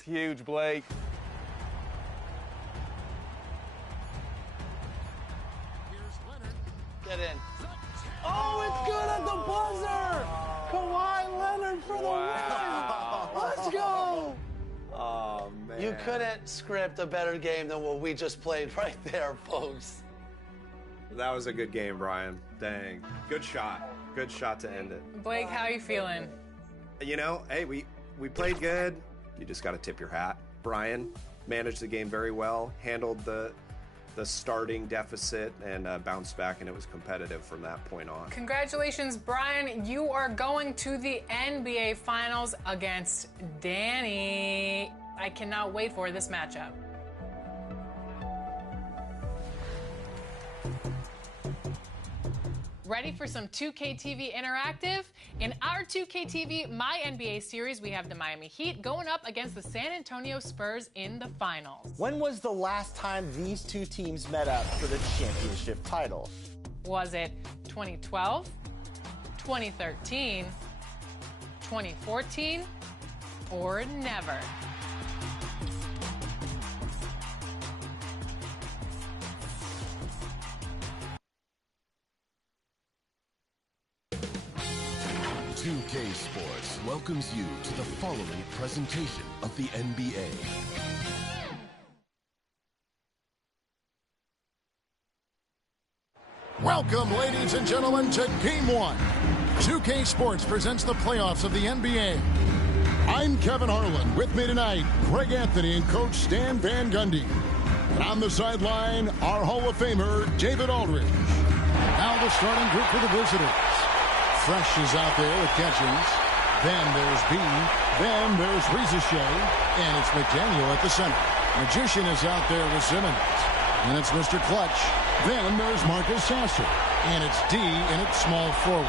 huge, Blake. Get in. Oh, it's good at the buzzer! Kawhi Leonard for the win! Let's go! Oh, man. You couldn't script a better game than what we just played right there, folks. That was a good game, Brian. Dang. Good shot. Good shot to end it. Blake, how are you feeling? You know, hey, we played good. You just got to tip your hat. Brian managed the game very well, handled the starting deficit, and bounced back, and it was competitive from that point on. Congratulations, Brian. You are going to the NBA Finals against Danny. I cannot wait for this matchup. Ready for some 2K TV Interactive? In our 2K TV My NBA series, we have the Miami Heat going up against the San Antonio Spurs in the finals. When was the last time these two teams met up for the championship title? Was it 2012, 2013, 2014, or never? Ncaa Sports welcomes you to the following presentation of the NBA. Welcome, ladies and gentlemen, to Game 1. 2K Sports presents the playoffs of the NBA. I'm Kevin Harlan. With me tonight, Greg Anthony and Coach Stan Van Gundy. And on the sideline, our Hall of Famer, David Aldridge. Now the starting group for the visitors. Fresh is out there with Catchings. Then there's B. Then there's Rizashea. And it's McDaniel at the center. Magician is out there with Simmons. And it's Mr. Clutch. Then there's Marcus Sasser. And it's D in its small forward.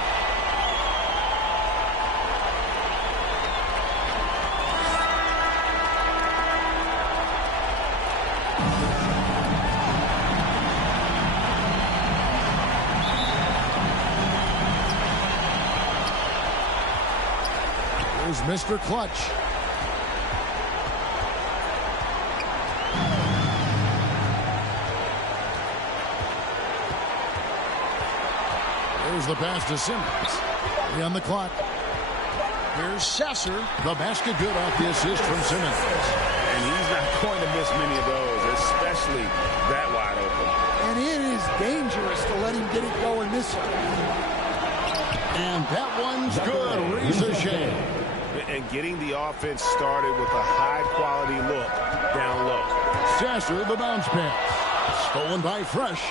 Mr. Clutch. There's the pass to Simmons. 3 on the clock. Here's Sasser. The basket good off the assist from Simmons. And he's not going to miss many of those, especially that wide open. And it is dangerous to let him get it going this way. And that one's good. Rizashea. And getting the offense started with a high-quality look down low. Sasser, the bounce pass. Stolen by Fresh.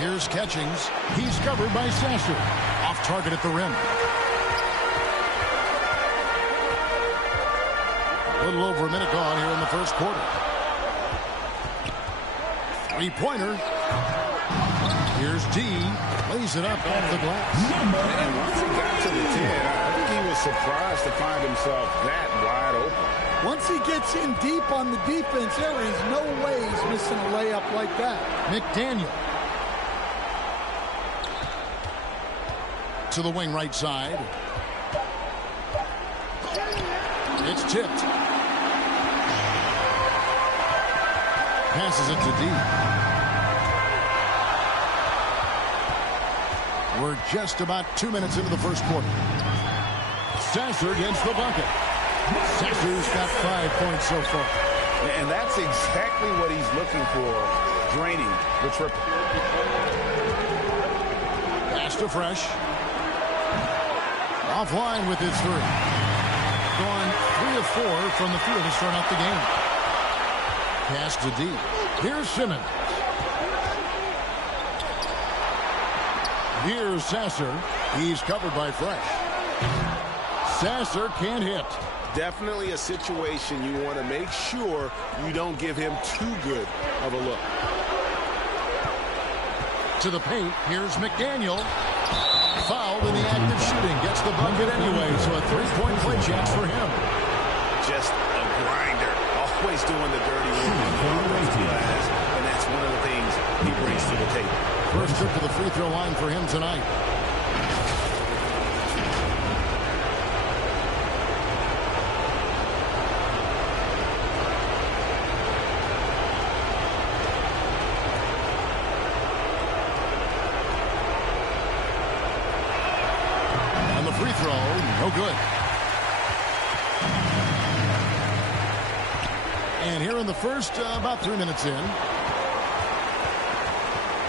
Here's Catchings. He's covered by Sasser. Off target at the rim. A little over a minute gone here in the first quarter. Three-pointer. Here's D. Lays it up off the glass. And once he got to the 10, I think he was surprised to find himself that wide open. Once he gets in deep on the defense, there is no way he's missing a layup like that. McDaniel. To the wing right side. It's tipped. Passes it to D. We're just about 2 minutes into the first quarter. Sasser gets the bucket. Sasser's got 5 points so far. And that's exactly what he's looking for, draining the triple. Pass to Fresh. Offline with his 3. Gone 3 of 4 from the field to start out the game. Pass to D. Here's Simmons. Here's Sasser. He's covered by Fresh. Sasser can't hit. Definitely a situation you want to make sure you don't give him too good of a look. To the paint. Here's McDaniel. Fouled in the act of shooting. Gets the bucket anyway, so a 3-point play chance for him. Just a grinder. Always doing the dirty work. And that's one of the things he brings to the table. First trip to the free throw line for him tonight. No good. And here in the first, about 3 minutes in.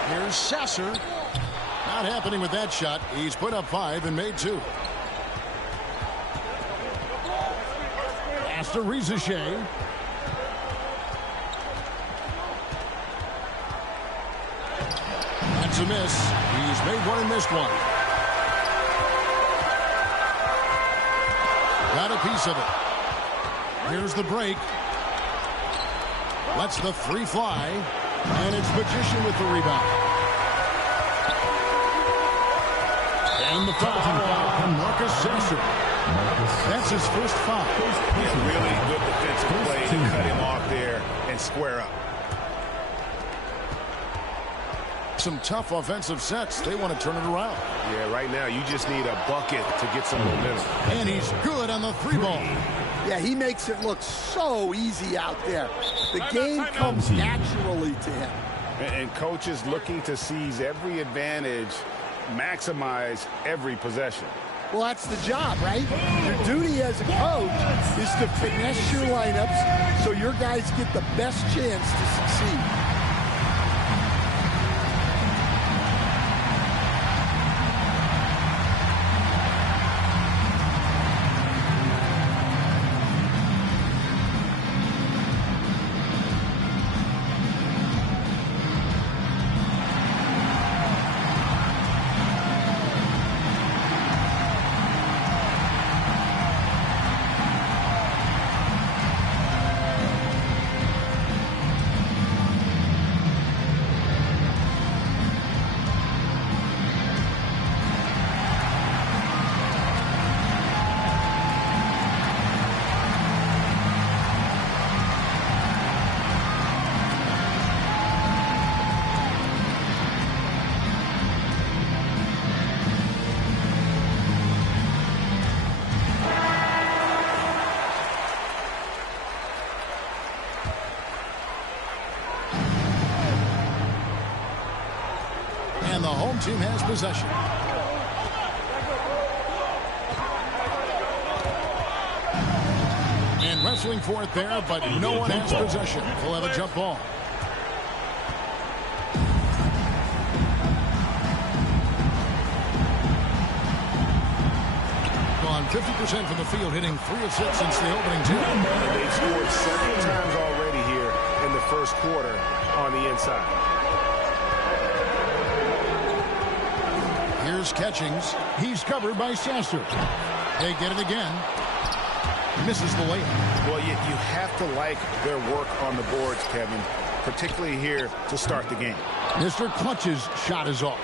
Here's Sasser. Not happening with that shot. He's put up 5 and made 2. Pass to Rizichet. That's a miss. He's made 1 and missed 1. Got a piece of it. Here's the break. Lets the 3 fly. And it's Magician with the rebound. And the foul from Marcus Sasser. That's his first foul. Yeah, really good defensive play to cut him off there and square up. Some tough offensive sets. They want to turn it around. Yeah, right now you just need a bucket to get some momentum. And he's good on the 3 ball. Yeah, he makes it look so easy out there. The game comes naturally to him. And coach is looking to seize every advantage, maximize every possession. Well, that's the job, right? Your duty as a coach is to finesse your lineups so your guys get the best chance to succeed. And the home team has possession. And wrestling for it there, but no one has possession. We'll have a jump ball. Gone 50% from the field, hitting 3 of 6 since the opening 2. They've scored several times already here in the first quarter on the inside. Here's Catchings. He's covered by Sasser. They get it again. Misses the layup. Well, you have to like their work on the boards, Kevin, particularly here to start the game. Mr. Clutch's shot is off.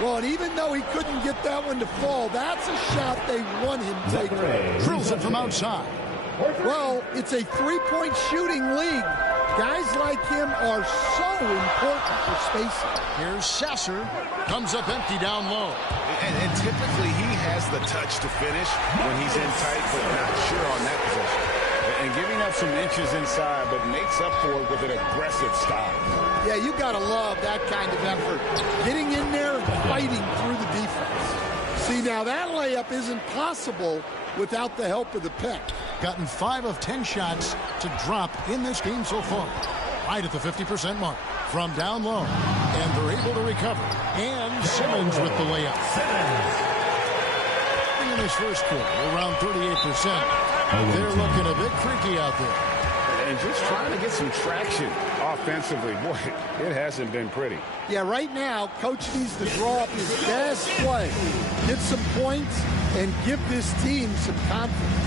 Well, and even though he couldn't get that one to fall, that's a shot they want him taking. Drills it from outside. Well, it's a 3-point shooting league. Guys like him are so important for spacing. Here's Sasser. Comes up empty down low. And typically he has the touch to finish when he's in tight, but not sure on that possession. And giving up some inches inside, but makes up for it with an aggressive style. Yeah, you got to love that kind of effort. Getting in there and fighting through the defense. See, now that layup isn't possible without the help of the pick. Gotten 5 of 10 shots to drop in this game so far. Right at the 50% mark. From down low. And they're able to recover. And Simmons with the layup. In this first quarter, around 38%. They're looking a bit creaky out there. And just trying to get some traction offensively. Boy, it hasn't been pretty. Yeah, right now, Coach needs to draw up his best play. Get some points and give this team some confidence.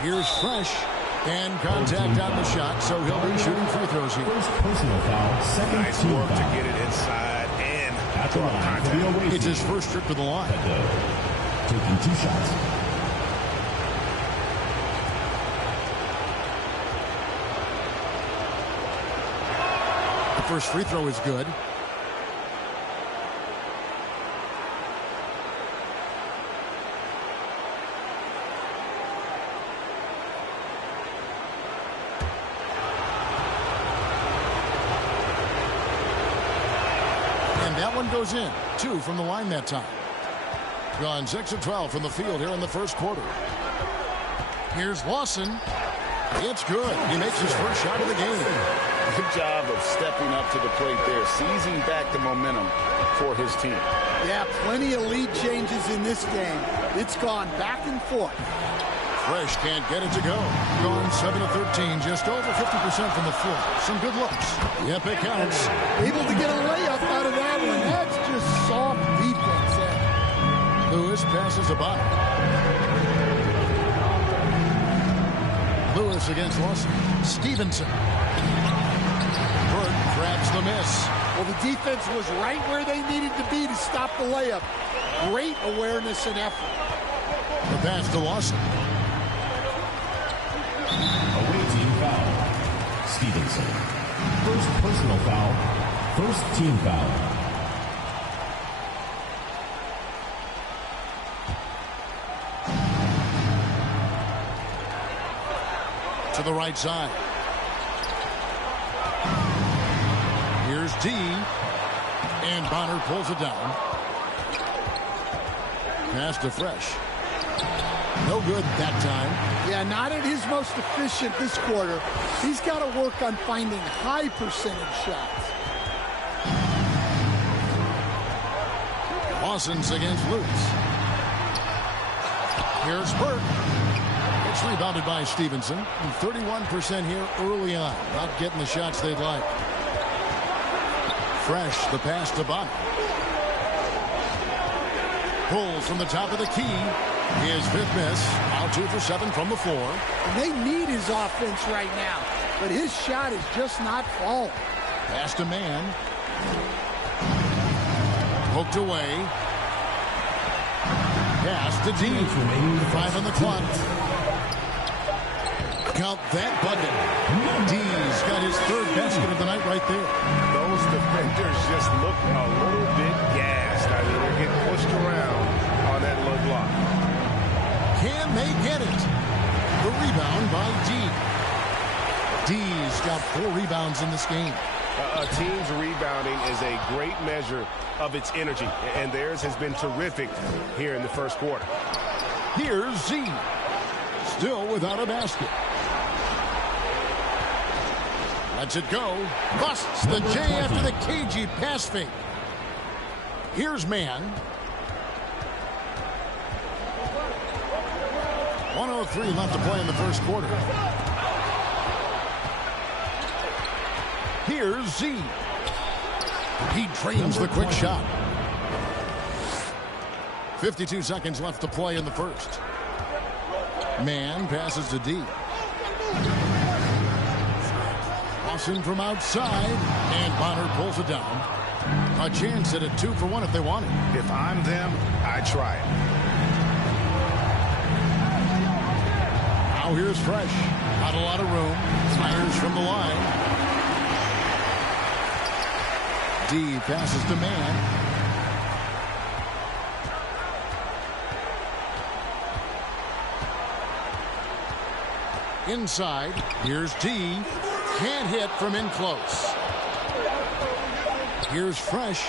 Here's Fresh. And contact on the shot, so he'll be shooting free throws here. First personal foul, second Nice team work to foul. get it inside and At the draw line for the contact. away It's his team. first trip to the line. Taking 2 shots. The first free throw is good. And that one goes in. 2 from the line that time. Gone 6 of 12 from the field here in the first quarter. Here's Lawson. It's good. He makes his first shot of the game. Good job of stepping up to the plate there, seizing back the momentum for his team. Yeah, plenty of lead changes in this game. It's gone back and forth. Fresh can't get it to go. Gone 7 of 13, just over 50% from the floor. Some good looks. Yep, it counts. Able to get a layup out of that one. That's just soft defense there. Lewis passes the bottom. Lewis against Lawson. Stevenson. Burke grabs the miss. Well, the defense was right where they needed to be to stop the layup. Great awareness and effort. The pass to Lawson. Away team foul. Stevenson. First personal foul. First team foul. To the right side. Here's D. And Bonner pulls it down. Pass to Fresh. No good that time. Yeah, not at his most efficient this quarter. He's got to work on finding high percentage shots. Lawson's against Lewis. Here's Burke. It's rebounded by Stevenson. 31% here early on. Not getting the shots they'd like. Fresh, the pass to Bonner. Pulls from the top of the key. His 5th miss. Now 2 for 7 from the floor. And they need his offense right now, but his shot is just not falling. Pass to Man. Poked away. Pass to D. 5 on the clock. Count that bucket. D's got his 3rd basket of the night right there. Those defenders just look a little bit gassed. I mean, they're getting pushed around on that low block. Can they get it? The rebound by D. D's got 4 rebounds in this game. A team's rebounding is a great measure of its energy, and theirs has been terrific here in the first quarter. Here's Z. Still without a basket. Lets it go. Busts the J after the cagey pass fake. Here's Man. 1:03 left to play in the first quarter. Here's Z. He drains the quick shot. 52 seconds left to play in the first. Man passes to D. Lawson from outside, and Bonner pulls it down. A chance at a 2 for 1 if they want it. If I'm them, I try it. Now here's Fresh. Not a lot of room. Fires from the line. D passes to Man. Inside. Here's D. Can't hit from in close. Here's Fresh.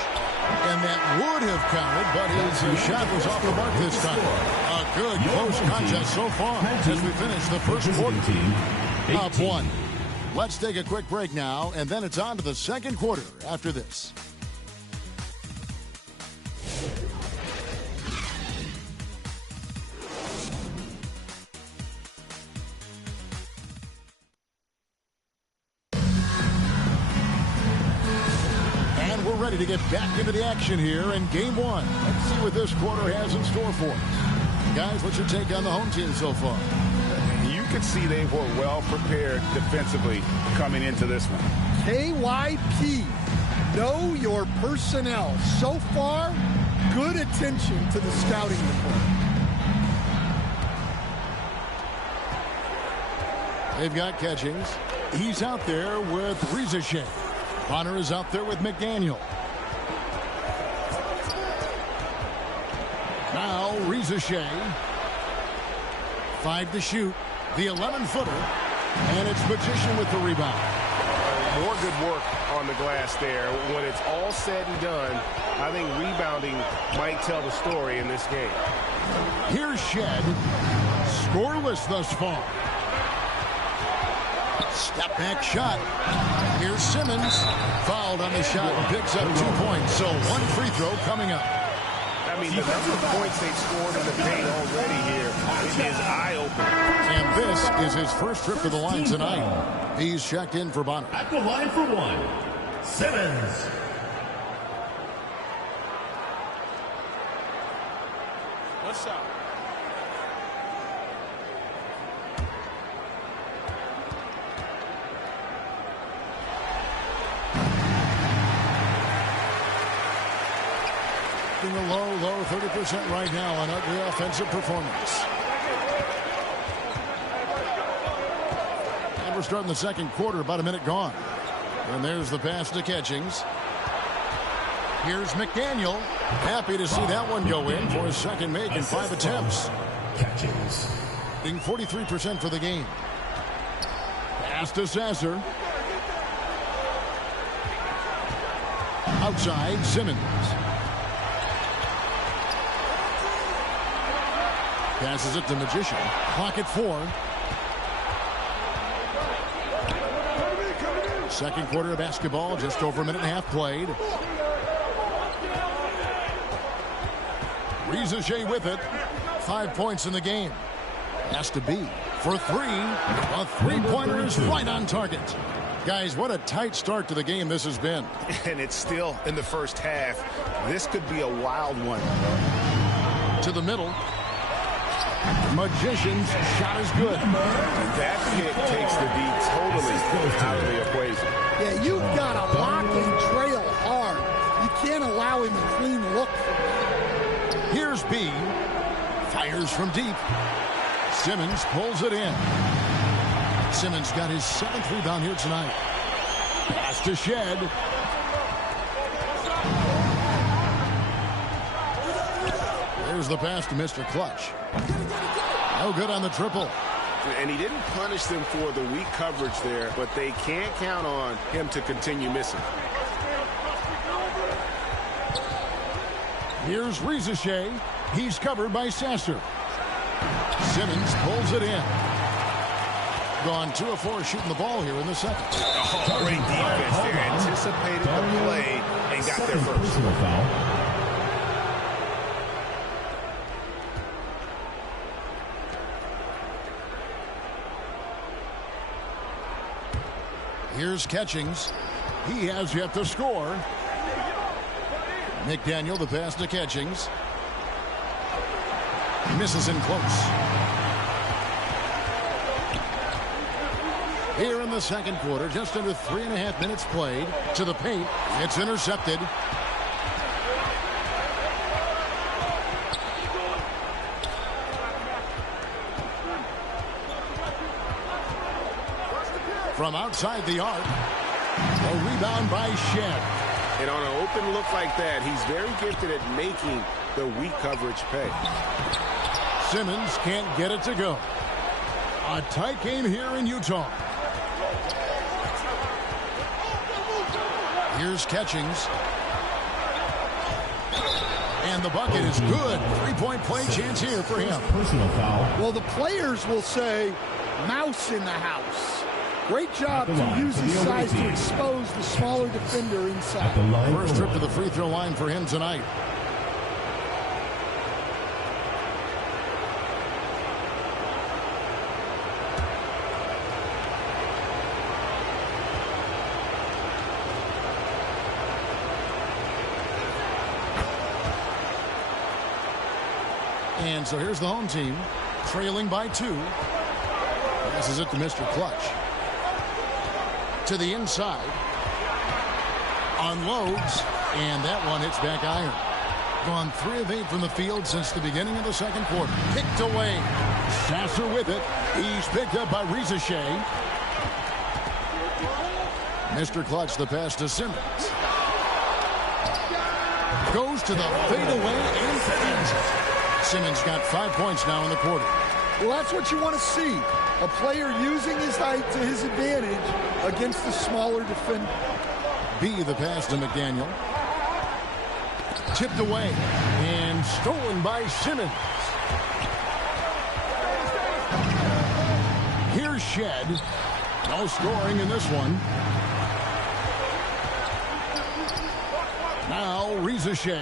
And that would have counted, but his shot was off the mark this time. A good close contest so far as we finish the first quarter. Up 1. Let's take a quick break now, and then it's on to the second quarter after this. And we're ready to get back into the action here in Game 1. Let's see what this quarter has in store for us. Guys, what's your take on the home team so far? could see they were well prepared defensively coming into this one. KYP, know your personnel. So far, good attention to the scouting report. They've got Catchings. He's out there with Rizashay. Bonner is out there with McDaniel. Now Rizashay. 5 to shoot. The 11-footer. And it's Magician with the rebound. More good work on the glass there. When it's all said and done, I think rebounding might tell the story in this game. Here's Shed. Scoreless thus far. Step back shot. Here's Simmons. Fouled on the shot and picks up 2 points. So 1 free throw coming up. I mean, the number of points they've scored in the paint already here is eye-opening. And this is his first trip to the line tonight. He's checked in for Bonner. At the line for 1, Simmons. What's up? A low 30% right now on ugly offensive performance. And we're starting the second quarter, about a minute gone. And there's the pass to Catchings. Here's McDaniel. Happy to see that one go in for his second make in 5 attempts. Catchings. Being 43% for the game. Pass to Sasser. Outside, Simmons. Passes it to Magician. Clock at 4. Second quarter of basketball, just over a minute and a half played. Rizashay with it. 5 points in the game. Has to be for 3. A three-pointer is right on target. Guys, what a tight start to the game this has been. And it's still in the first half. This could be a wild one. To the middle. Magician's shot is good. That kick takes the D totally out of the equation. Yeah, you've got to block and trail hard. You can't allow him a clean look. Here's B. Fires from deep. Simmons pulls it in. Simmons got his 7th rebound here tonight. Pass to Shed. There's the pass to Mr. Clutch. No good on the triple. And he didn't punish them for the weak coverage there, but they can't count on him to continue missing. Here's Rizashay. He's covered by Sasser. Simmons pulls it in. Gone 2 of 4 shooting the ball here in the second. Oh, great defense there. Anticipated the play and got there first. Personal foul. Here's Catchings. He has yet to score. McDaniel, the pass to Catchings. Misses in close. Here in the second quarter, just under 3.5 minutes played. To the paint. It's intercepted. From outside the arc. A rebound by Shed. And on an open look like that, he's very gifted at making the weak coverage pay. Simmons can't get it to go. A tight game here in Utah. Here's Catchings. And the bucket is good. 3-point play chance here for him. Personal foul. Well, the players will say, mouse in the house. Great job to use his size to expose the smaller defender inside. First trip to the free throw line for him tonight. And so here's the home team, trailing by 2. Passes it to Mr. Clutch. To the inside. Unloads. And that one hits back iron. Gone 3 of 8 from the field since the beginning of the second quarter. Kicked away. Sasser with it. He's picked up by Shea. Mr. Clutch, the pass to Simmons. Goes to the fadeaway and fades it. Simmons got 5 points now in the quarter. Well, that's what you want to see. A player using his height to his advantage against the smaller defender. B, the pass to McDaniel. Tipped away and stolen by Simmons. Here's Shed. No scoring in this one. Now Shea.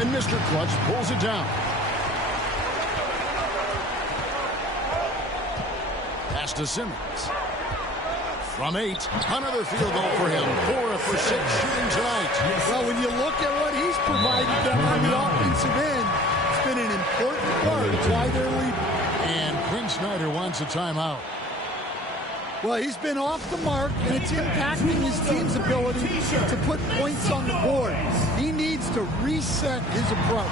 And Mr. Clutch pulls it down. Pass to Simmons. From 8, another field goal for him. 4 for 6 shooting tonight. Well, when you look at what he's provided them on the offensive end, it's been an important part of why they're leading. And Quinn Snyder wants a timeout. Well, he's been off the mark, and it's impacting his team's ability to put points on the board. He needs to reset his approach.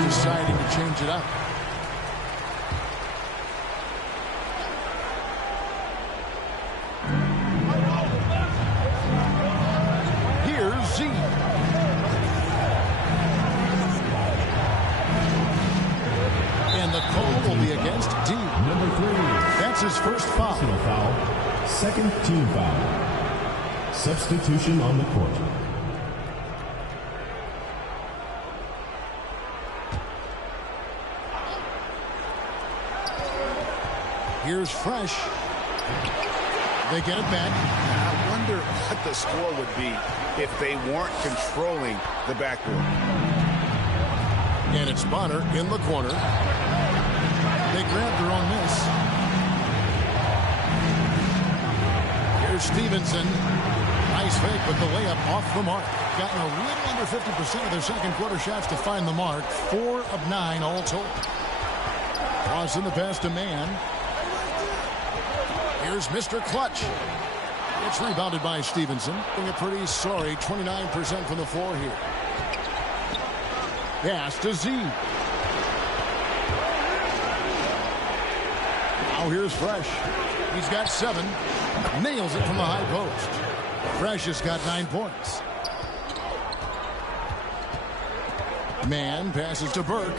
Deciding to change it up. Here's Z. And the call will be against D. Number 3. That's his first foul. Personal foul. Second team foul. Substitution on the court. Here's Fresh. They get it back. I wonder what the score would be if they weren't controlling the backboard. And it's Bonner in the corner. They grab their own miss. Here's Stevenson. Nice fake, but the layup off the mark. Gotten a little under 50% of their second quarter shots to find the mark. 4 of 9 all told. Crossing the pass to Man. Here's Mr. Clutch. It's rebounded by Stevenson. A pretty sorry 29% from the floor here. Pass to Z. Now here's Fresh. He's got 7. Nails it from the high post. Fresh has got 9 points. Man passes to Burke.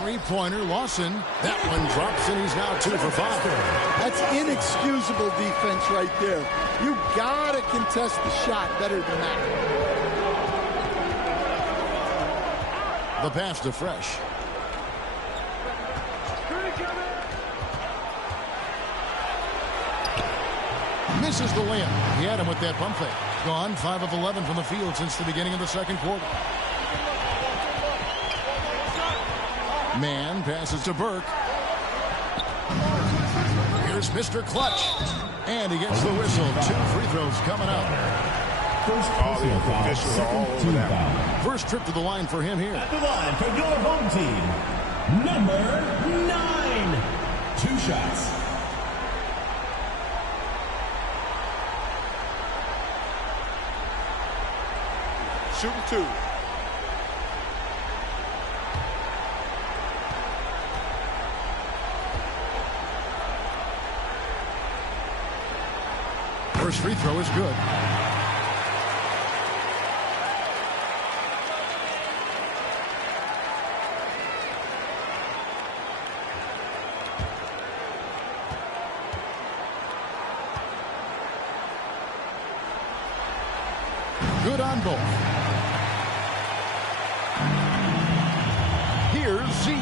Three-pointer, Lawson. That one drops, and he's now 2 for 5. That's inexcusable defense right there. You gotta contest the shot better than that. The pass to Fresh. Misses the layup. He had him with that pump fake. Gone 5 of 11 from the field since the beginning of the second quarter. Man passes to Burke. Here's Mr. Clutch. And he gets the whistle. 2 free throws coming up. First personal foul, second team foul. First trip to the line for him here. At the line for your home team, number 9. 2 shots. Shooting 2. free throw is good. Good on both. Here's Z.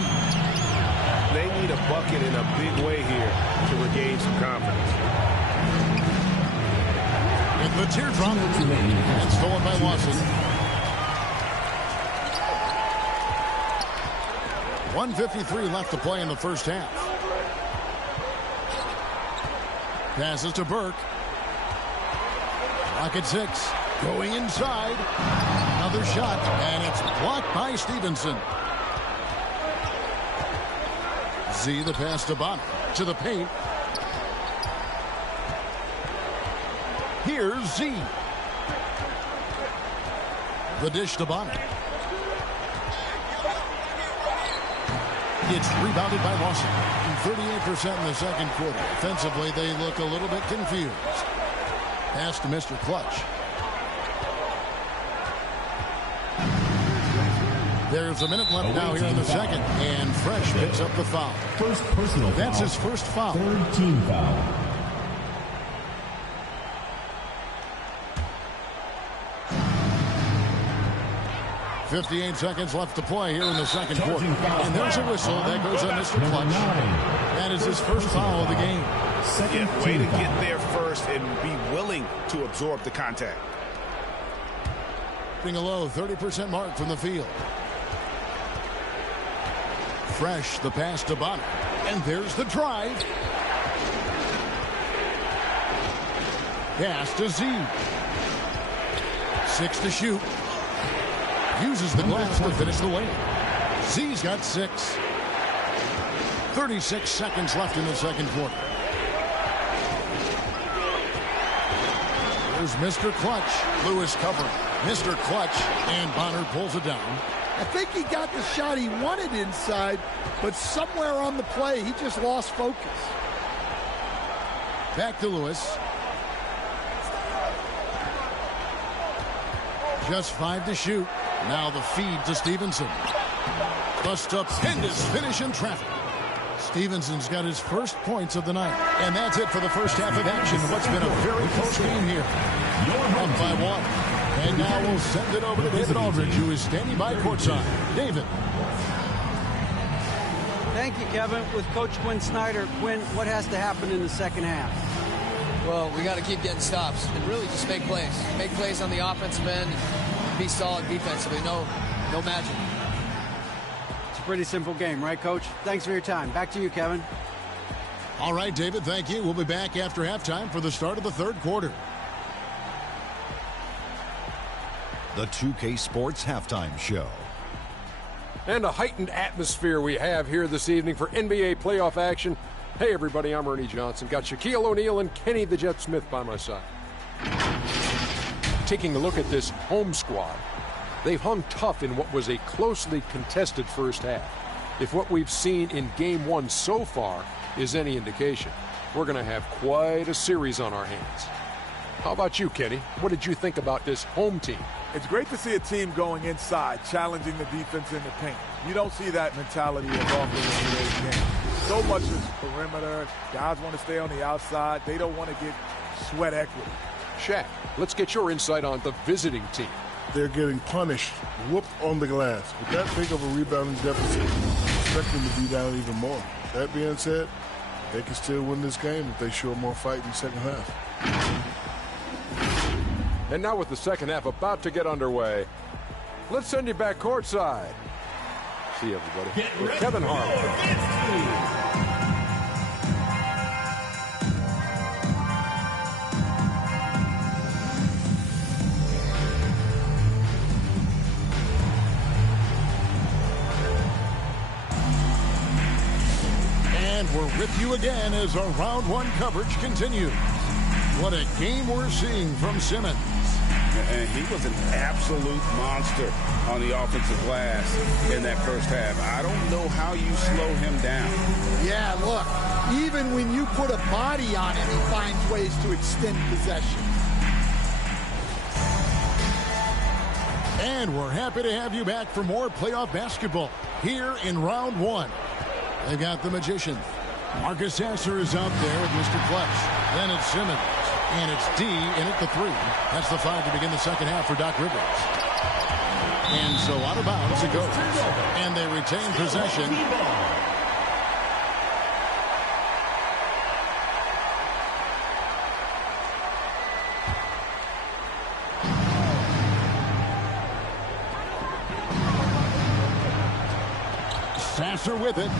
They need a bucket in a big way here to regain some confidence. And the teardrop. And stolen by Lawson. 1:53 left to play in the first half. Passes to Burke. Rocket 6. Going inside. Another shot. And it's blocked by Stevenson. Z, the pass to Bonner. To the paint. Here's Z. The dish to Bonner. It's rebounded by Lawson. 38% in the second quarter. Offensively, they look a little bit confused. Pass to Mr. Clutch. There's a minute left now here in the second, and Fresh picks up the foul. First personal foul. That's his first foul. Third team foul. .58 seconds left to play here in the second quarter. And there's a whistle that goes on Mr. Clutch. That is his first foul of the game. Yeah, way to get there first and be willing to absorb the contact. A low 30% mark from the field. Fresh, the pass to Bonner. And there's the drive. Pass to Z. 6 to shoot. Uses the glass to finish the lane. Z's got 6. 36 seconds left in the second quarter. There's Mr. Clutch. Lewis covering. Mr. Clutch, and Bonner pulls it down. I think he got the shot he wanted inside, but somewhere on the play, he just lost focus. Back to Lewis. Just 5 to shoot. Now the feed to Stevenson. The stupendous finish in traffic. Stevenson's got his first points of the night. And that's it for the first half of action. What's been a very close game here. Up by 1. And now we'll send it over to David Aldridge, who is standing by courtside. David. Thank you, Kevin. With Coach Quinn Snyder, Quinn, what has to happen in the second half? Well, we got to keep getting stops and really just make plays. Make plays on the offensive end and be solid defensively. No magic. It's a pretty simple game, right, Coach? Thanks for your time. Back to you, Kevin. All right, David, thank you. We'll be back after halftime for the start of the third quarter. The 2K Sports Halftime Show. And a heightened atmosphere we have here this evening for NBA playoff action. Hey, everybody, I'm Ernie Johnson. Got Shaquille O'Neal and Kenny the Jet Smith by my side. Taking a look at this home squad, they've hung tough in what was a closely contested first half. If what we've seen in Game 1 so far is any indication, we're going to have quite a series on our hands. How about you, Kenny? What did you think about this home team? It's great to see a team going inside, challenging the defense in the paint. You don't see that mentality as often in today's game. So much is perimeter. Guys want to stay on the outside. They don't want to get sweat equity. Shaq, let's get your insight on the visiting team. They're getting punished, whooped on the glass. With that big of a rebounding deficit, expect them to be down even more. That being said, they can still win this game if they show more fight in the second half. And now with the second half about to get underway, let's send you back courtside. See you, everybody. With Kevin Harlan. And we're with you again as our round one coverage continues. What a game we're seeing from Simmons. And he was an absolute monster on the offensive glass in that first half. I don't know how you slow him down. Yeah, look, Even when you put a body on him, he finds ways to extend possession. And we're happy to have you back for more playoff basketball here in round one. They've got the magician. Marcus Sasser is out there with Mr. Clutch. Then it's Simmons. And it's D in at the 3. That's the 5 to begin the second half for Doc Rivers. And so out of bounds it goes. And they retain possession. Sasser with it.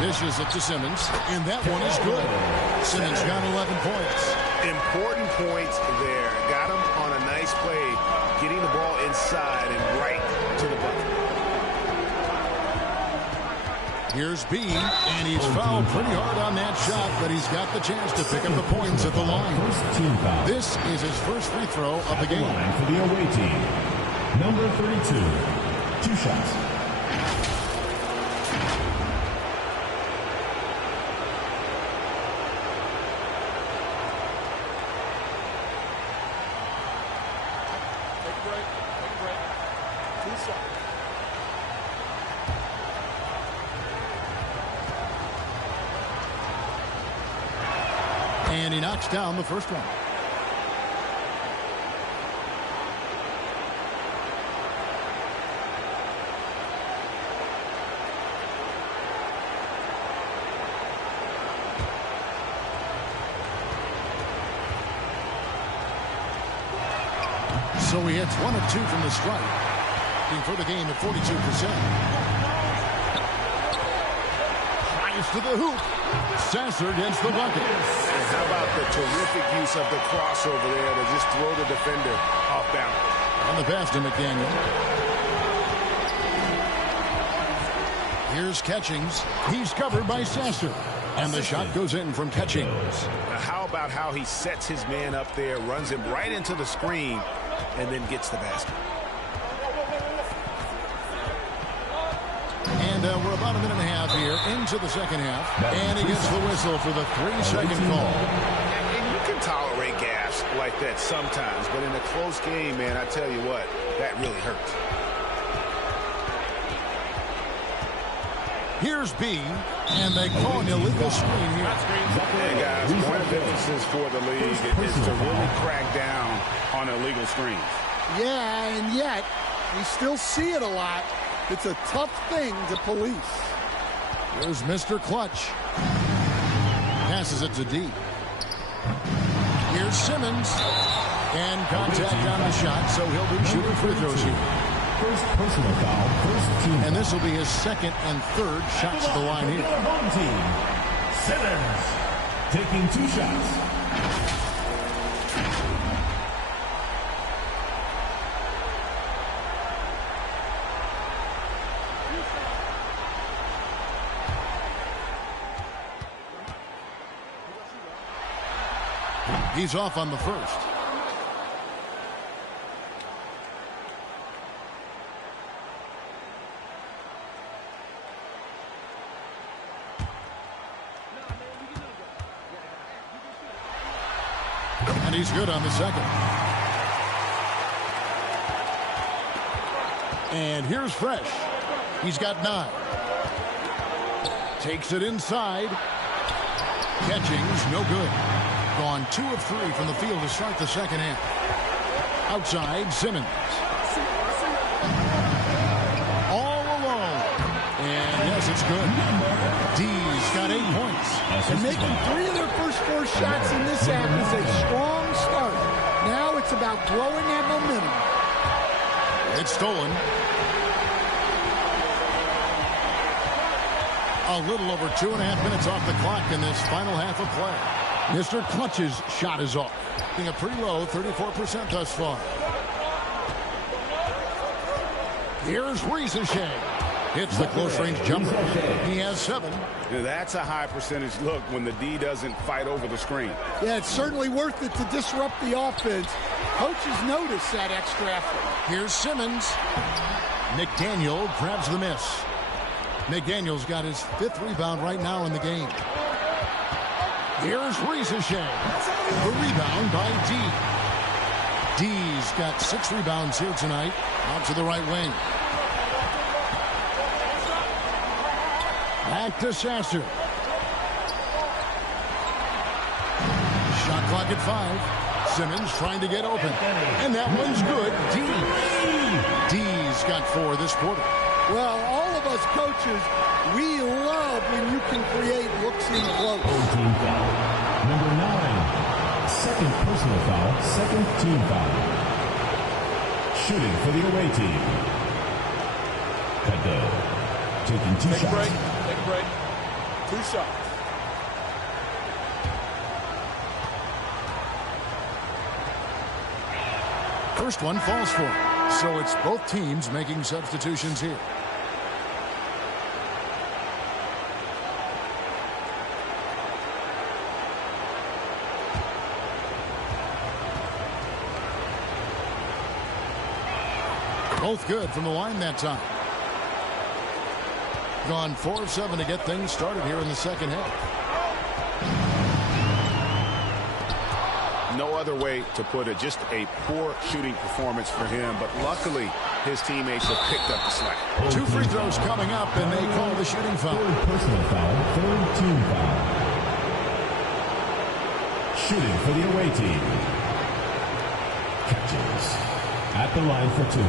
Dishes it to Simmons, and that one is good. Simmons got 11 points. Important points there. Got him on a nice play, getting the ball inside and right to the bucket. Here's B, and he's fouled pretty hard on that shot, but he's got the chance to pick up the points at the line. This is his first free throw of the game. For the away team, number 32, 2 shots. And he knocks down the first one. So he hits 1 of 2 from the stripe. For the game at 42%. Drives to the hoop. Sasser gets the bucket. And how about the terrific use of the crossover there to just throw the defender off balance. On the pass to McDaniel. Here's Catchings. He's covered by Sasser. And the shot goes in from Catchings. Now how about how he sets his man up there, runs him right into the screen, and then gets the basket. And we're about a minute and a half here into the second half. And he gets the whistle for the 3-second call. And you can tolerate gaffes like that sometimes, but in a close game, man, I tell you what, that really hurts. Here's B, and they call an illegal screen here. And guys, point of emphasis for the league is to really crack down on illegal screens. Yeah, and yet we still see it a lot. It's a tough thing to police. Here's Mr. Clutch. Passes it to D. Here's Simmons. And contact on the shot, so he'll be shooting free throws here. First personal foul, first team. And this will be his second and third shots at the line here. Home team, Simmons, taking 2 shots. He's off on the first. And he's good on the second. And here's Fresh. He's got 9. Takes it inside. Catchings, no good. Gone 2 of 3 from the field to start the second half. Outside, Simmons. All alone. And yes, it's good. D's got 8 points. And making 3 of their first 4 shots in this half is a strong start. Now it's about growing that momentum. It's stolen. A little over 2.5 minutes off the clock in this final half of play. Mr. Clutch's shot is off. Being a pretty low 34% thus far. Here's Rieseshay. Hits the close-range jumper. He has 7. That's a high percentage look when the D doesn't fight over the screen. Yeah, it's certainly worth it to disrupt the offense. Coaches notice that extra effort. Here's Simmons. McDaniel grabs the miss. McDaniel's got his 5th rebound right now in the game. Here's Ncaa. The rebound by D. D's got 6 rebounds here tonight. Out to the right wing. Back to Sasser. Shot clock at 5. Simmons trying to get open. And that one's good. D's got 4 this quarter. Well, all of us coaches, we love when you can create looks in close. Team foul. Number 9. Second personal foul. Second team foul. Shooting for the away team. Cadeau taking 2 shots. Take a break. 2 shots. First one falls for him. So it's both teams making substitutions here. Both good from the line that time. Gone 4 of 7 to get things started here in the second half. No other way to put it. Just a poor shooting performance for him. But luckily, his teammates have picked up the slack. 2 free throws coming up, and they call the shooting foul. Third personal foul. Third team foul. Shooting for the away team. Catches at the line for 2.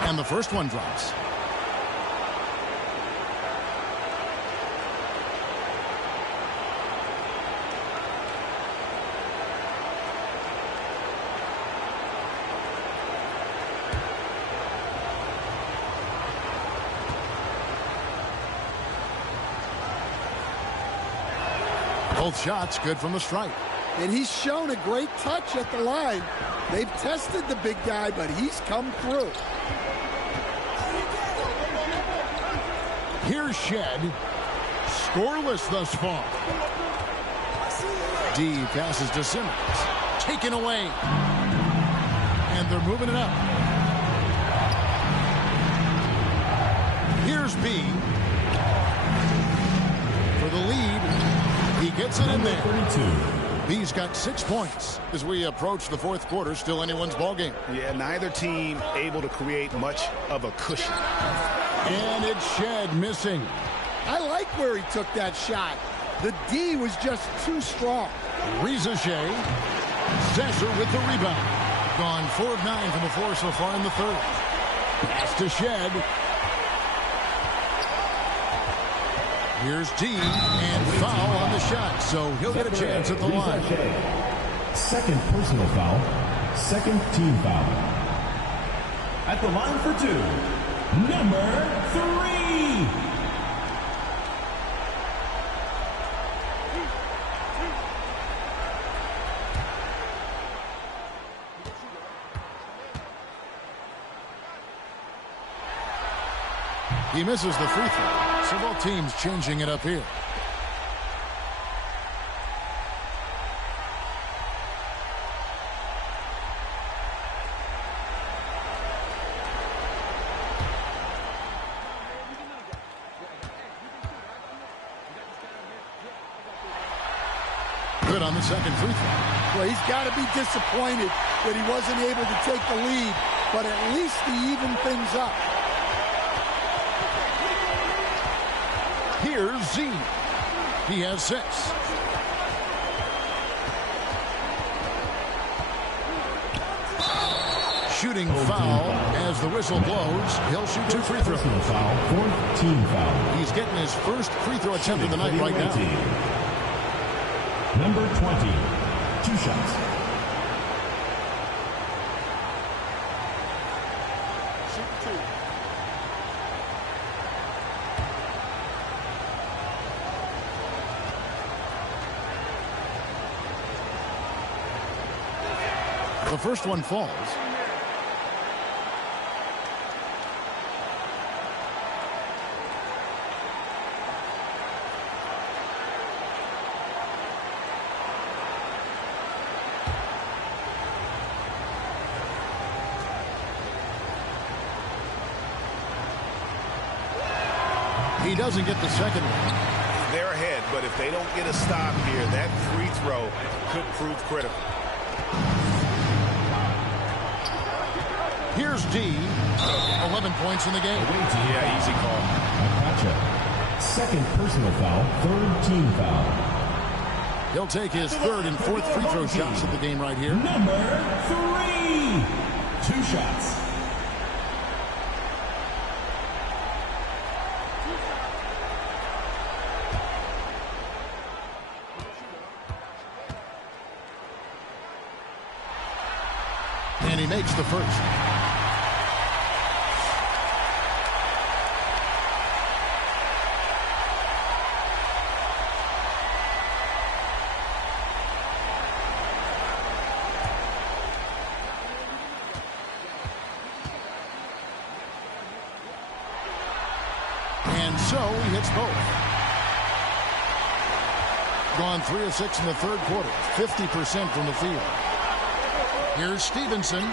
And the first one drops. Both shots good from the stripe. And he's shown a great touch at the line. They've tested the big guy, but he's come through. Here's Shed. Scoreless thus far. D passes to Simmons. Taken away. And they're moving it up. Here's B. For the lead. He gets it in there. 32. B's got 6 points as we approach the fourth quarter. Still anyone's ballgame. Yeah, neither team able to create much of a cushion. And it's Shed missing. I like where he took that shot. The D was just too strong. Ncaa. Sasser with the rebound. Gone 4 of 9 from the floor so far in the third. Pass to Shed. Here's D, and foul on the shot, so he'll get a chance at the line. Second personal foul, second team foul. At the line for 2, number 3. He misses the free throw. So both teams changing it up here. Good on the second free throw. Well, he's got to be disappointed that he wasn't able to take the lead, but at least he evened things up. Here's Z. He has 6. Shooting foul as the whistle blows. He'll shoot 2 free throws. Foul, fourth team foul. He's getting his first free throw attempt of the night right now. Number 20, 2 shots. The first one falls. He doesn't get the second one. They're ahead, but if they don't get a stop here, that free throw could prove critical. Here's D. 11 points in the game. Yeah, easy call. Ncaa. Second personal foul, third team foul. He'll take his third and fourth free throw shots of the game right here. Number 3. 2 shots. And he makes the first. And so he hits both. Gone 3 of 6 in the third quarter. 50% from the field. Here's Stevenson.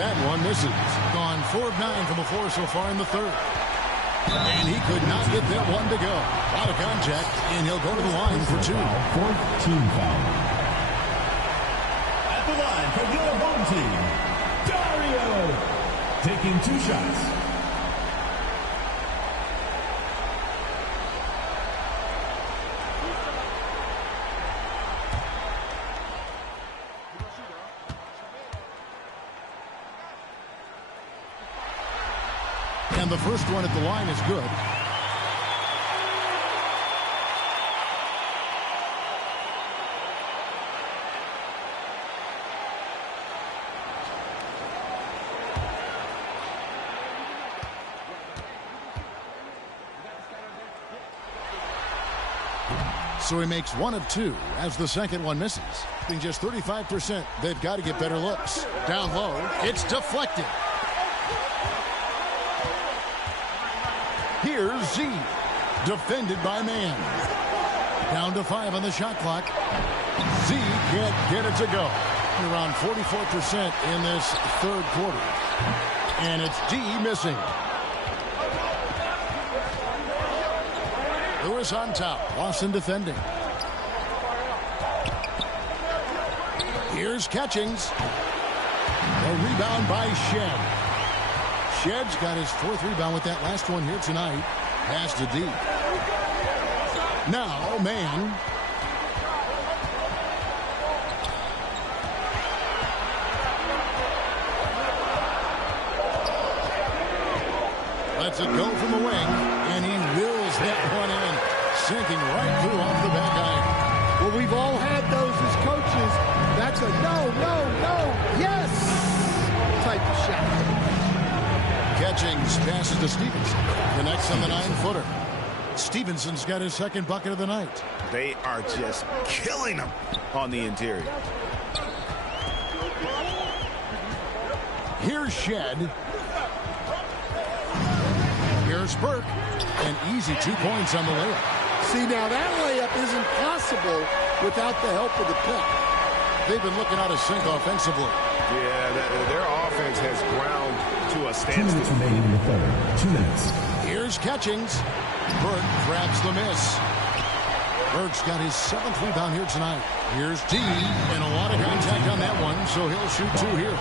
That one misses. Gone 4 of 9 from the floor so far in the third. And he could not get that one to go. Out of contact, and he'll go to the line for 2. Fourth team foul. At the line for your home team, Dario. Taking 2 shots. And the first one at the line is good. So he makes 1 of 2 as the second one misses. Being just 35%, they've got to get better looks. Down low, it's deflected. Here's Z, defended by Man. Down to 5 on the shot clock. Z can't get it to go. Around 44% in this third quarter. And it's D missing. Lewis on top. Lawson defending. Here's Catchings. A rebound by Shed. Shed's got his 4th rebound with that last one here tonight. Pass to D. Now, Man. Lets it go from the wing, and he wills that one in, sinking right through off the back iron. Well, we've all had those as coaches. That's a no, yes type of shot. Catchings passes to Stevenson. Connects on the 9-footer. Stevenson's got his second bucket of the night. They are just killing them on the interior. Here's Shed. Here's Burke. An easy 2 points on the layup. See, now that layup isn't possible without the help of the pick. They've been looking out of sync offensively. Yeah, their offense has ground to a 2 standstill. minutes remaining in the third. 2 minutes. Here's Catchings. Burke grabs the miss. Burke's got his 7th rebound here tonight. Here's D, and a lot of contact on that one, so he'll shoot 2 here.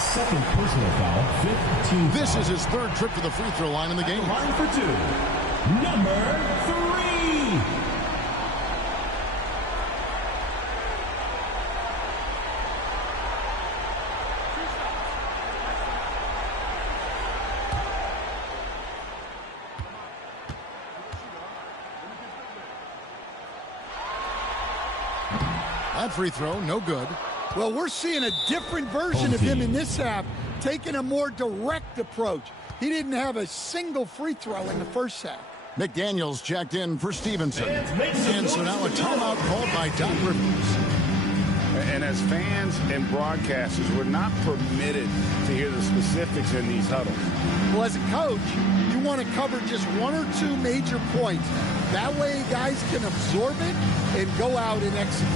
Second personal foul, 5th team foul. This is his 3rd trip to the free throw line in the game. Line for 2. Number 3. That free throw, no good. Well, we're seeing a different version of him in this half, taking a more direct approach. He didn't have a single free throw in the first half. McDaniels checked in for Stevenson. And so now a timeout called by Doc Rivers. And as fans and broadcasters, we're not permitted to hear the specifics in these huddles. Well, as a coach, you want to cover just 1 or 2 major points. That way guys can absorb it and go out and execute.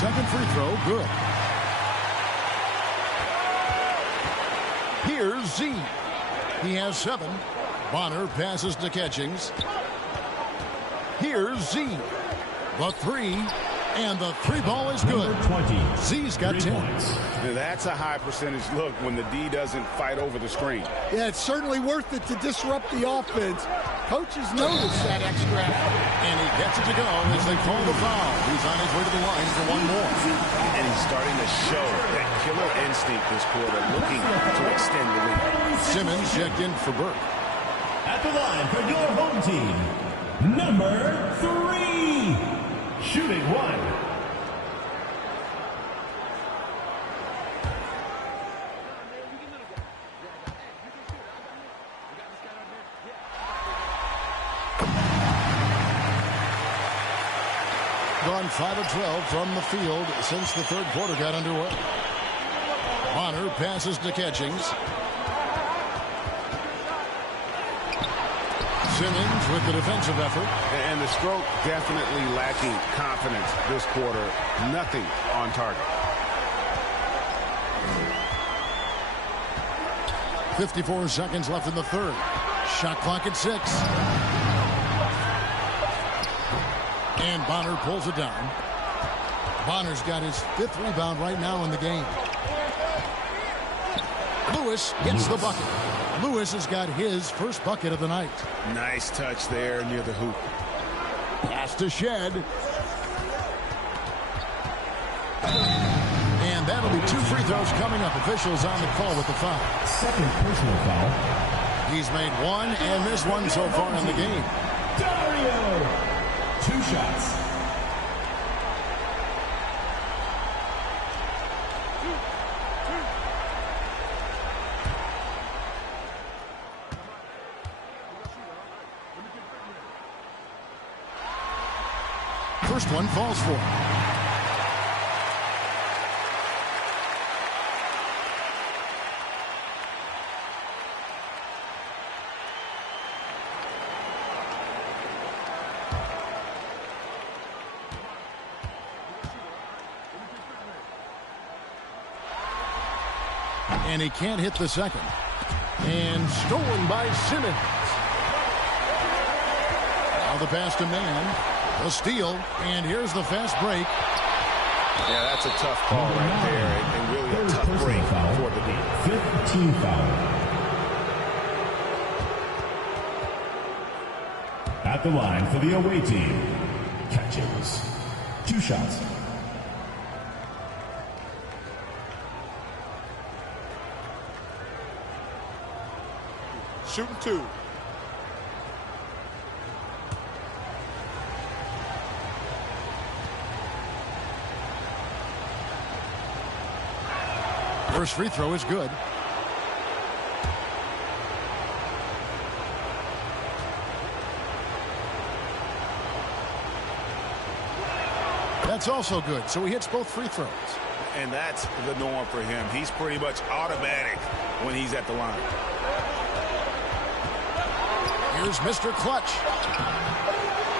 second free throw, good. Here's Z. He has 7. Bonner passes to Catchings. Here's Z. The 3. And the 3 ball is good. 20. Z's got 10. Now that's a high percentage look when the D doesn't fight over the screen. Yeah, it's certainly worth it to disrupt the offense. Coaches notice that extra effort. And he gets it to go as they call the foul. He's on his way to the line for one more. And he's starting to show that killer instinct this quarter, looking to extend the lead. Simmons checked in for Burke. At the line for your home team, number 3. Shooting 1. Gone 5 of 12 from the field since the third quarter got underway. Bonner passes to Catchings. Simmons with the defensive effort. And the stroke definitely lacking confidence this quarter. Nothing on target. 54 seconds left in the third. Shot clock at 6. And Bonner pulls it down. Bonner's got his 5th rebound right now in the game. Lewis gets the bucket. Lewis has got his first bucket of the night. Nice touch there near the hoop. Pass to Shed. And that'll be 2 free throws coming up. Officials on the call with the foul. Second personal foul. He's made 1 and missed 1 so far in the game. Dario. 2 shots. First one falls for him. And he can't hit the second. And stolen by Simmons. Now the pass to Mann. A steal, and here's the fast break. Yeah, that's a tough call right there, and really a tough break for the D. 5th team foul. At the line for the away team, Catchings. 2 shots. Shooting 2. First free throw is good. That's also good, so he hits both free throws. And that's the norm for him. He's pretty much automatic when he's at the line. Here's Mr. Clutch.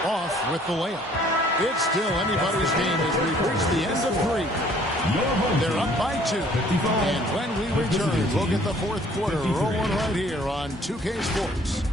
Off with the layup. It's still anybody's game as we've reached the end of 3. They're up by 2. And when we return, we'll get the fourth quarter rolling right here on 2K Sports.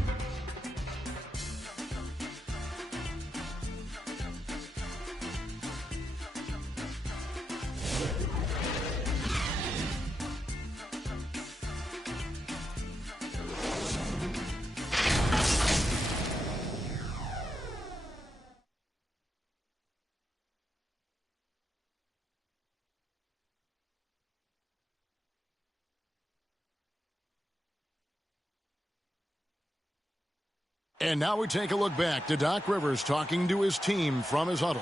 And now we take a look back to Doc Rivers talking to his team from his huddle.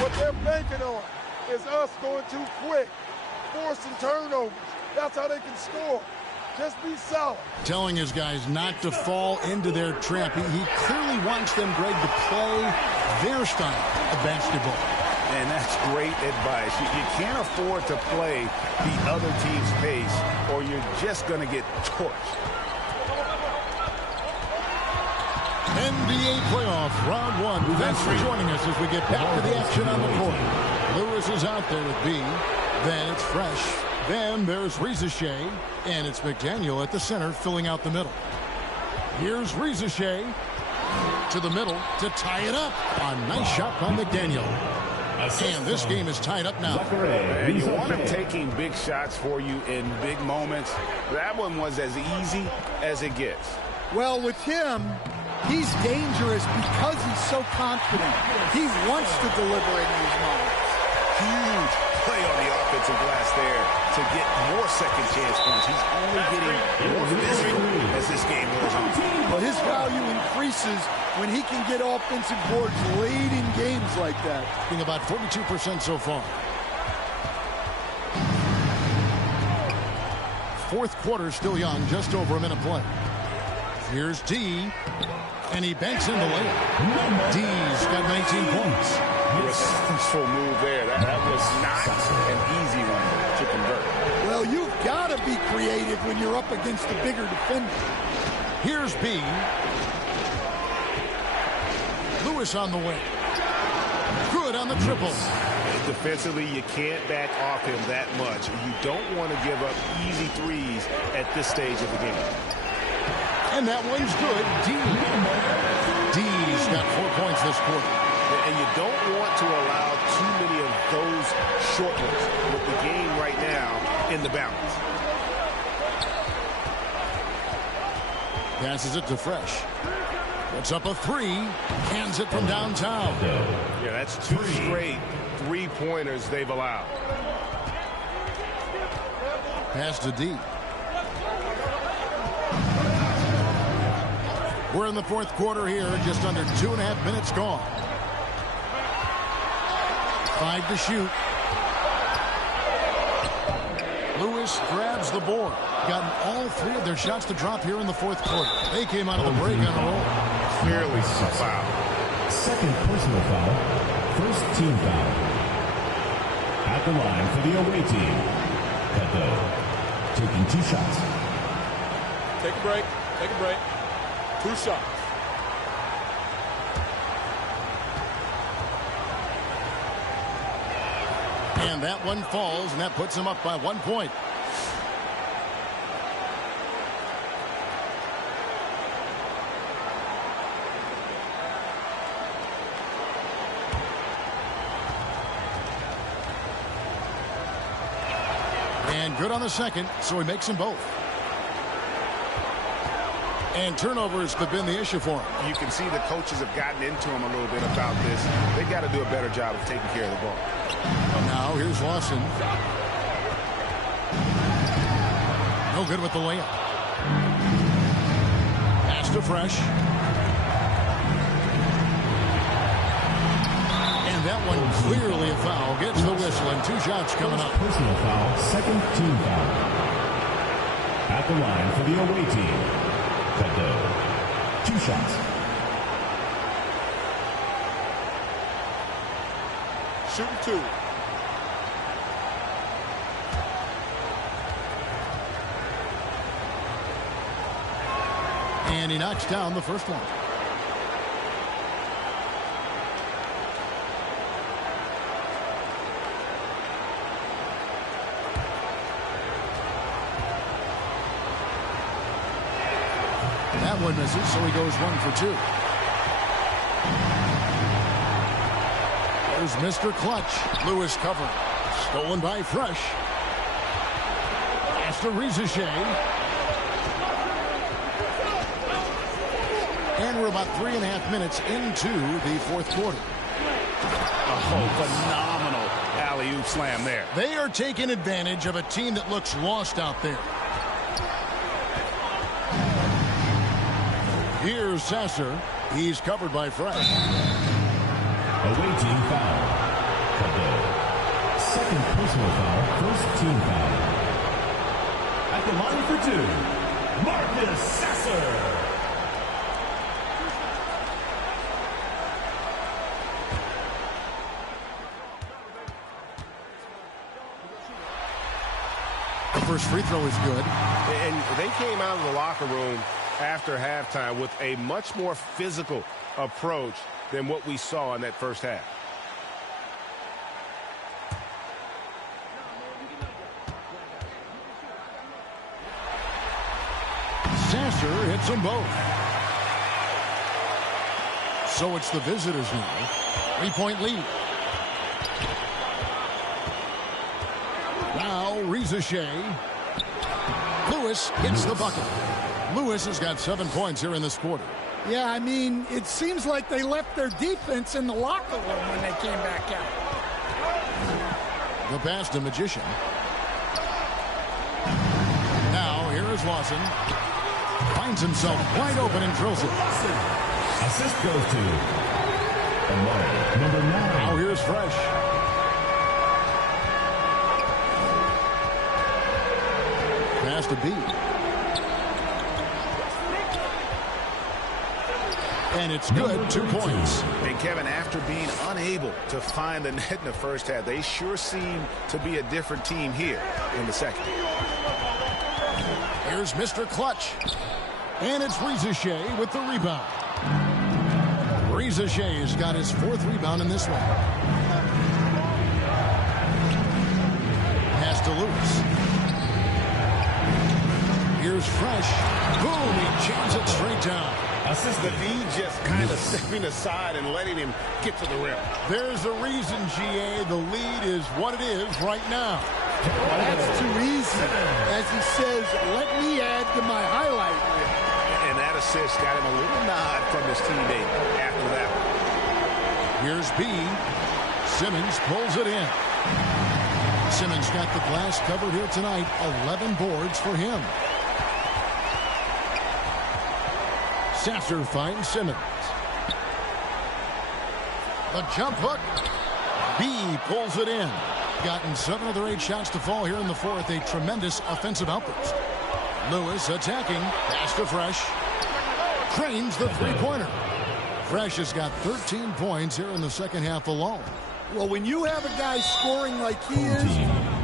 What they're banking on is us going too quick, forcing turnovers. That's how they can score. Just be solid. Telling his guys not to fall into their trap. He clearly wants them, Greg, to play their style of basketball. And that's great advice. You can't afford to play the other team's pace or you're just going to get torched. NBA playoff round one. Thanks for joining us as we get back to the action on the court. Lewis is out there with B. Then it's Fresh. Then there's Rizachet. And it's McDaniel at the center filling out the middle. Here's Rizachet to the middle to tie it up. A nice shot by McDaniel. And this game is tied up now. And you want him taking big shots for you in big moments. That one was as easy as it gets. Well, with him, he's dangerous because he's so confident. He wants to deliver in these moments. Huge play on the offensive glass there to get more second chance points. He's only getting more physical as this game goes on. But his value increases when he can get offensive boards late in games like that. Being about 42% so far. Fourth quarter still young, just over a minute play. Here's D, and he banks in the layup. D's got 19 points. Resourceful move there. That was not an easy one to convert. Well, you've got to be creative when you're up against a bigger defender. Here's B. Lewis on the way. Good on the triple. Defensively, you can't back off him that much. You don't want to give up easy threes at this stage of the game. And that one's good. D's got 4 points this quarter. And you don't want to allow too many of those short ones with the game right now in the balance. Passes it to Fresh. Puts up a three. Cans it from downtown. Yeah, that's two straight three-pointers they've allowed. Pass to D. We're in the fourth quarter here. Just under 2.5 minutes gone. 5 to shoot. Lewis grabs the board. Gotten all 3 of their shots to drop here in the fourth quarter. They came out of the break on a roll. Clearly a foul. Second personal foul. First team foul. At the line for the away team. Kato taking 2 shots. Take a break. Take a break. 2 shots. And that one falls, and that puts him up by 1 point. And good on the second, so he makes them both. And turnovers have been the issue for him. You can see the coaches have gotten into him a little bit about this. They got to do a better job of taking care of the ball. Now here's Lawson. No good with the layup. Pass to Fresh. And that one clearly a foul. Gets the whistle and 2 shots coming up. Personal foul, second team foul. At the line for the away team. Kato, 2 shots. Shooting 2. And he knocks down the first one. That one misses, so he goes 1 for 2. There's Mr. Clutch. Lewis covering. Stolen by Fresh. Pass to Rizachet. And we're about 3.5 minutes into the fourth quarter. Oh, phenomenal alley-oop slam there. They are taking advantage of a team that looks lost out there. Here's Sasser. He's covered by Fresh. Away team foul. Kato. Second personal foul. First team foul. At the line for 2, Marcus Sasser. The first free throw is good. And they came out of the locker room after halftime with a much more physical approach than what we saw in that first half. Sasser hits them both. So it's the visitors now. 3-point lead. Now Reza Shea. Lewis hits the bucket. Lewis has got 7 points here in this quarter. Yeah, I mean, it seems like they left their defense in the locker room when they came back out. The pass to Magician. Now here is Lawson. Finds himself wide open and drills it. Assist goes to number 9. Now here's Fresh. Pass to B. And it's good. 2 points. And Kevin, after being unable to find the net in the first half, they sure seem to be a different team here in the second. Here's Mr. Clutch. And it's Reza Shea with the rebound. Reza Shea has got his 4th rebound in this one. Pass to Lewis. Here's Fresh. Boom, he jams it straight down. The D just kind of stepping aside and letting him get to the rim. There's a reason, GA. The lead is what it is right now. That's too easy. As he says, let me add to my highlight reel. And that assist got him a little nod from his teammate after that one. Here's B. Simmons pulls it in. Simmons got the glass covered here tonight. 11 boards for him. Sasser finds Simmons. The jump hook. B pulls it in. Gotten 7 of their 8 shots to fall here in the 4th. A tremendous offensive outburst. Lewis attacking. Pass to Fresh. Trains the three-pointer. Fresh has got 13 points here in the second half alone. Well, when you have a guy scoring like he is,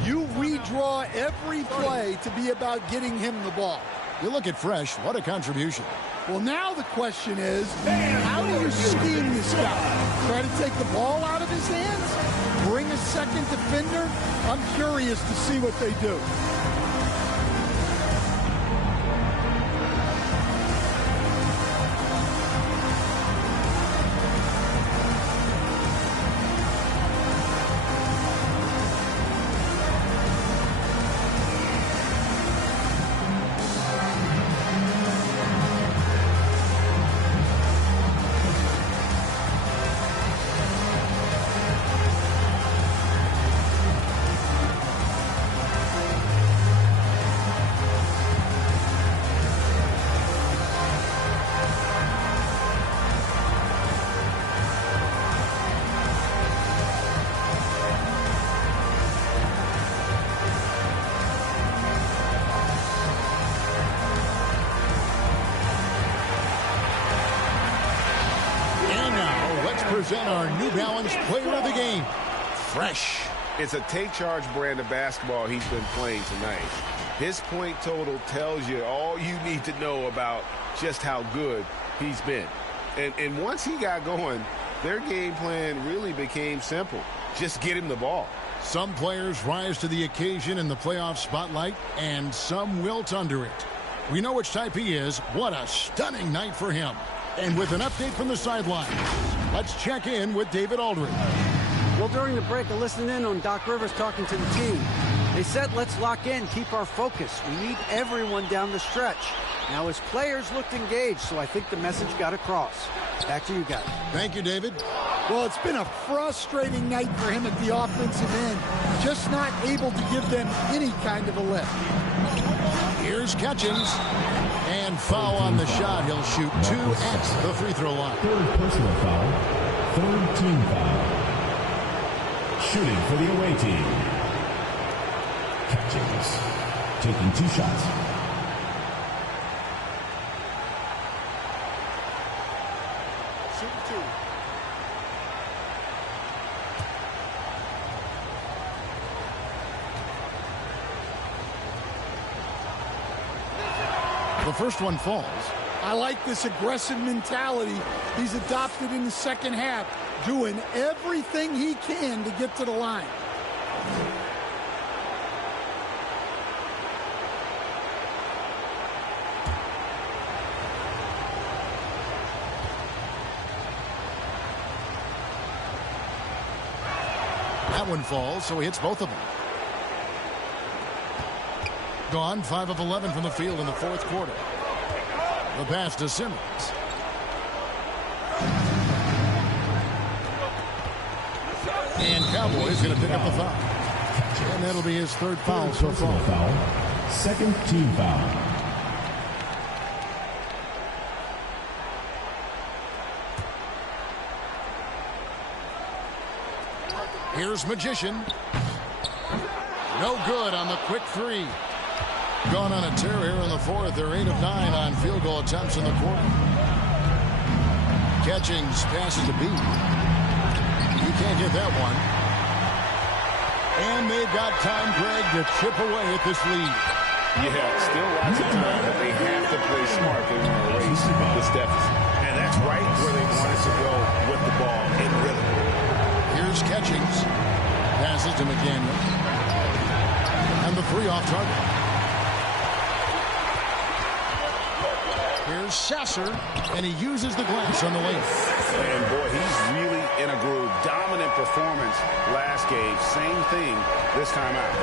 you redraw every play to be about getting him the ball. You look at Fresh, what a contribution. Well, now the question is, how do you scheme this guy? Try to take the ball out of his hands? Bring a second defender? I'm curious to see what they do. Present our New Balance player of the game, Fresh. It's a take-charge brand of basketball he's been playing tonight. His point total tells you all you need to know about just how good he's been. And once he got going, their game plan really became simple. Just get him the ball. Some players rise to the occasion in the playoff spotlight, and some wilt under it. We know which type he is. What a stunning night for him. And with an update from the sideline, let's check in with David Aldridge. Well, during the break, I listened in on Doc Rivers talking to the team. They said, let's lock in, keep our focus. We need everyone down the stretch. Now, his players looked engaged, so I think the message got across. Back to you guys. Thank you, David. Well, it's been a frustrating night for him at the offensive end. Just not able to give them any kind of a lift. Here's Catchings. And foul on the shot. He'll shoot 2 at the free throw line. 3rd personal foul. 3rd team foul. Shooting for the away team. Catchings. Taking 2 shots. The first one falls. I like this aggressive mentality he's adopted in the second half, doing everything he can to get to the line. That one falls, so he hits both of them. Gone 5 of 11 from the field in the fourth quarter. The pass to Simmons. And Cowboys going to pick up the foul. And that'll be his third foul so far. Foul. Second team foul. Here's Magician. No good on the quick three. Gone on a tear here in the fourth. They're 8 of 9 on field goal attempts in the quarter. Catchings passes to B. He can't get that one. And they've got time, Greg, to chip away at this lead. Yeah, still lots of time, but they have to play smart. They want to erase this deficit. And that's right where they wanted to go with the ball in rhythm. Here's Catchings. Passes to McDaniel. And the three off target. Here's Sasser, and he uses the glass on the lane. And boy, he's really in a groove. Dominant performance last game. Same thing this time out.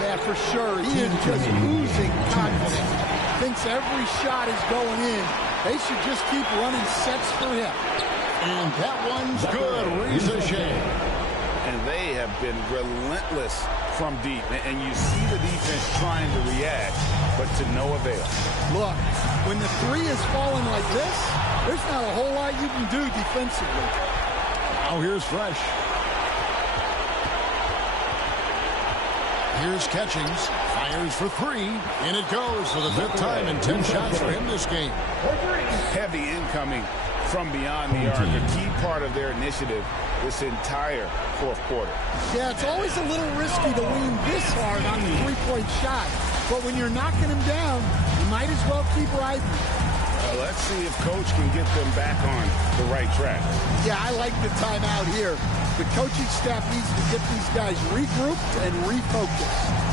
Yeah, for sure. He is just oozing confidence. Thinks every shot is going in. They should just keep running sets for him. And that one's good. Ricochet. And they have been relentless from deep. And you see the defense trying to react, but to no avail. Look, when the three is falling like this, there's not a whole lot you can do defensively. Now here's Fresh. Here's Catchings. Fires for three. And it goes for the fifth time in 10 shots for him this game. Heavy incoming from beyond the arc. A key part of their initiative this entire fourth quarter. Yeah, it's always a little risky to lean this hard on the three-point shot. But when you're knocking them down, you might as well keep riding. Let's see if Coach can get them back on the right track. Yeah, I like the timeout here. The coaching staff needs to get these guys regrouped and refocused.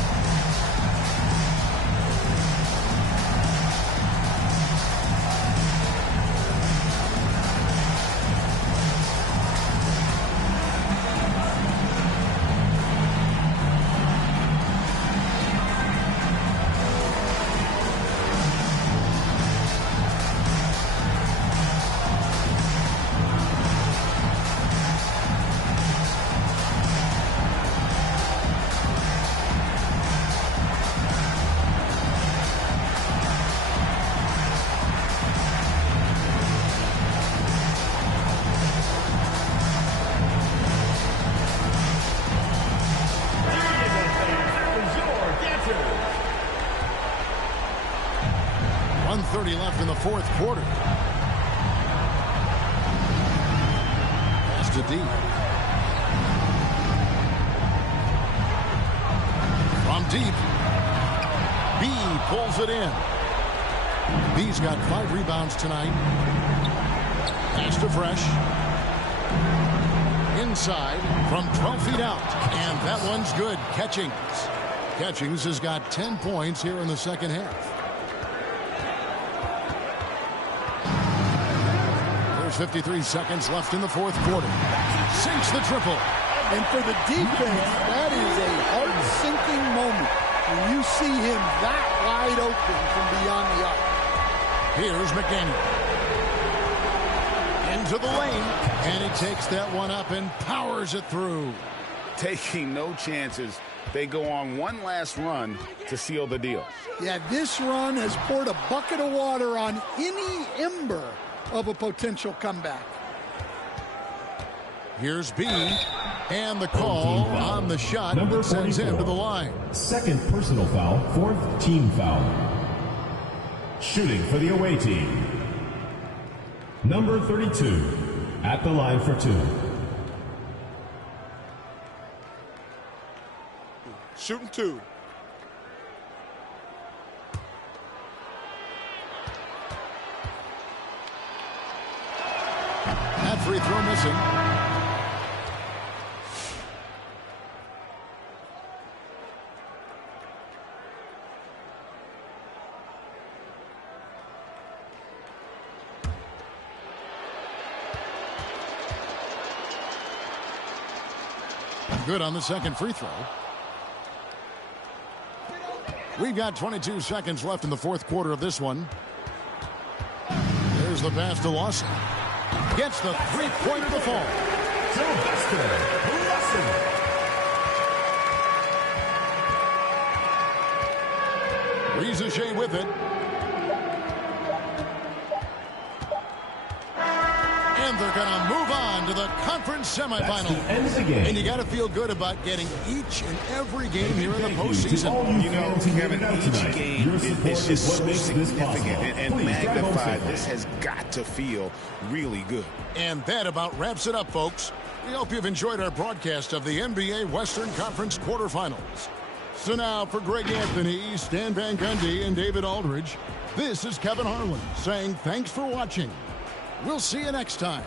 Left in the fourth quarter. Pass to D. From deep. B pulls it in. B's got 5 rebounds tonight. Pass to Fresh. Inside from 12 feet out. And that one's good. Catchings. Catchings has got 10 points here in the second half. 53 seconds left in the fourth quarter. Sinks the triple. And for the defense, that is a heart-sinking moment when you see him that wide open from beyond the arc. Here's McDaniel. Into the lane. And he takes that one up and powers it through. Taking no chances. They go on one last run to seal the deal. Yeah, this run has poured a bucket of water on any ember of a potential comeback. Here's B, and the call on the shot that sends him to the line. Second personal foul, fourth team foul. Shooting for the away team. Number 32, at the line for 2. Shooting 2. good on the second free throw. We've got 22 seconds left in the fourth quarter of this one. There's the pass to Lawson. Gets the three-pointer to fall. Rizachet with it. And they're going to move on to the conference semifinal. And you got to feel good about getting each and every game here in the postseason. You know, Kevin, each game is just so significant and magnified. This has got to feel really good. And that about wraps it up, folks. We hope you've enjoyed our broadcast of the NBA Western Conference quarterfinals. So now for Greg Anthony, Stan Van Gundy, and David Aldridge, this is Kevin Harlan saying thanks for watching. We'll see you next time.